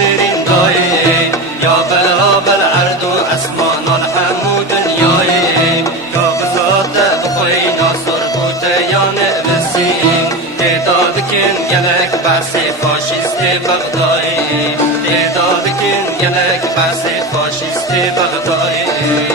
شیرین دایی یا بلا بالعرض و اسمان الحمو دنیایی کاغذات بخوی ناصر بوده یا نبسین تعداد کن گلک بحث فاشیست بغدایی تعداد کن گلک بحث فاشیست بغدایی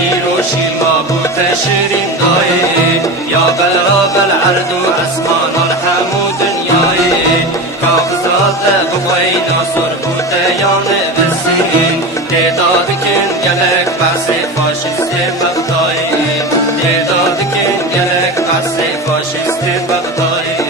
هيروشيما بوتا شيرين داي يا بلا بالعرض واسمان الحمو دنياي كاغذات بقوي ناصر بوتا يا نبسين تعداد كن گلك بحث فاشيست بغداي تعداد كن گلك بحث فاشيست بغداي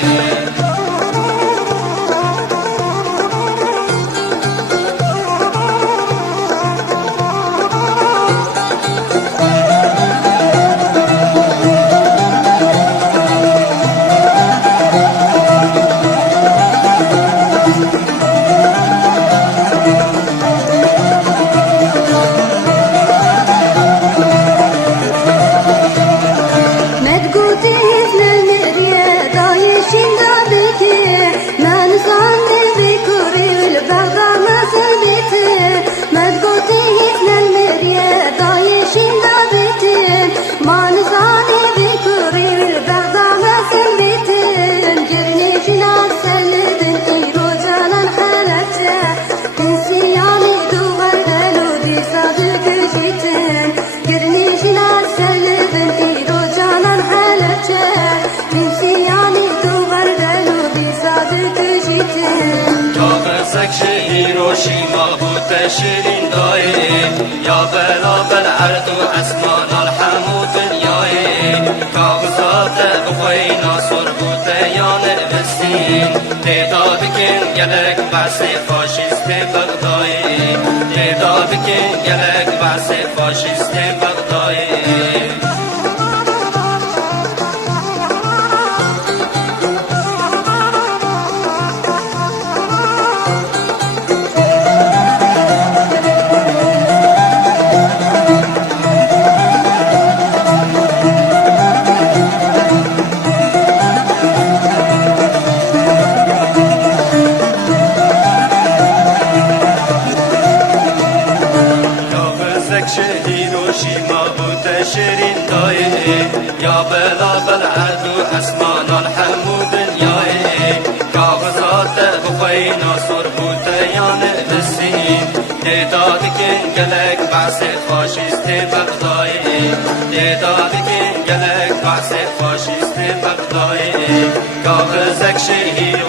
هيروشيما بوتا شيرين داي يا بلا بالعرض واسمان الحمو دنياي كاغذات بخوي ناصر بوتا يا نبسين تعداد كن گلك بحث فاشيست بغداي تعداد كن گلك بحث فاشيست بغداي هيروشيما بوتا شيرين داي يا بلا بالعرض واسمان الحمو دنياي كاغذات بخوي ناصر بوتا يا نبسين تعداد كن گلك بحث فاشيست بغداي تعداد كن گلك بحث فاشيست بغداي كاغذك شهيد